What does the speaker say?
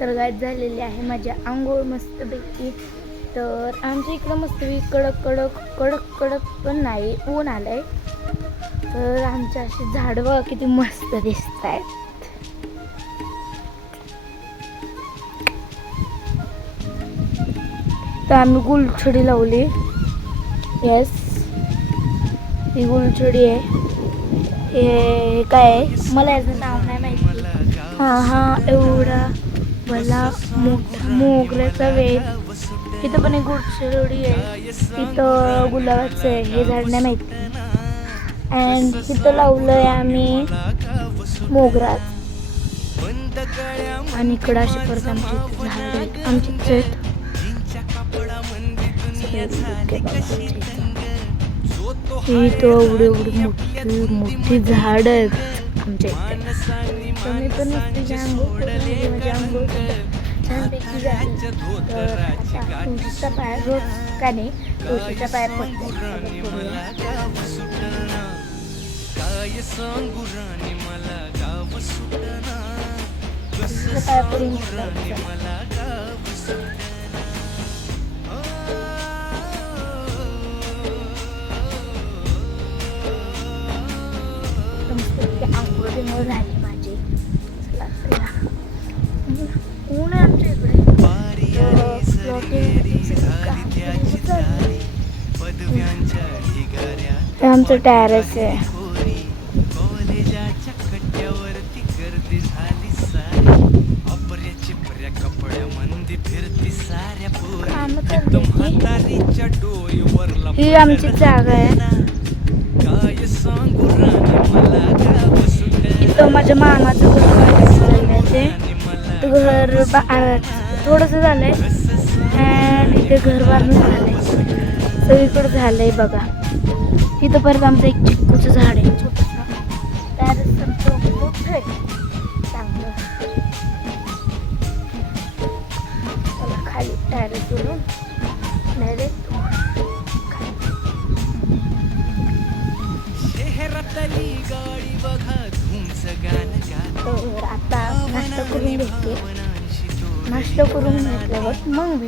तर गायच झालेली आहे माझी आंघोळ मस्तपैकी. तर आमच्या इकडं मस्तपैकी कडक कडक कडक कडक पण नाही, ऊन आलंय. तर आमच्या अशी झाडं बघा किती मस्त दिसत आहेत. तर आम्ही गुलछडी लावली. येस, ही गुलछडी आहे. हे काय आहे मला याचं नाव नाही माहिती. हा एवढा मला मोठा मोगऱ्याचा वेल. इथं पण एक गुलछडी आहे. इथं गुलाबाचं आहे, हे झाड नाही माहिती. अँड इथं लावलंय आम्ही मोगरा. आणि इकडं अशी परत आमची झाड आहेत, आमची चेट. इथं एवढी मोठी मोठी झाड आहेत आमच्या इथे. तर मी पण नुसती आंघोळ करून माझी आंघोळ छानपैकी झाली. तर आता तुळशीचा पाय रोज का नाही तुळशीच्या पाया पडतो. पाया पडून आंघोळ झाली माझी. ऊन आहे आमच्या इकडे. आमचं टॅरेस आहे. ही आमची जागा आहे. इथं माझ्या मामाचं घर थोडंसं झालंय. आणि इथे घर बांधून झालंय, सगळीकडे झालंय बघा. इथं परत आमचं एक चिक्कूचं झाड आहे छोटंसं. टॅरेस आमचं मोठं आहे चांगलं. चला खाली टॅरेस वरून डायरेक्ट आता नाश्ता करून घेते. नाश्ता करून घेतल्यावर मग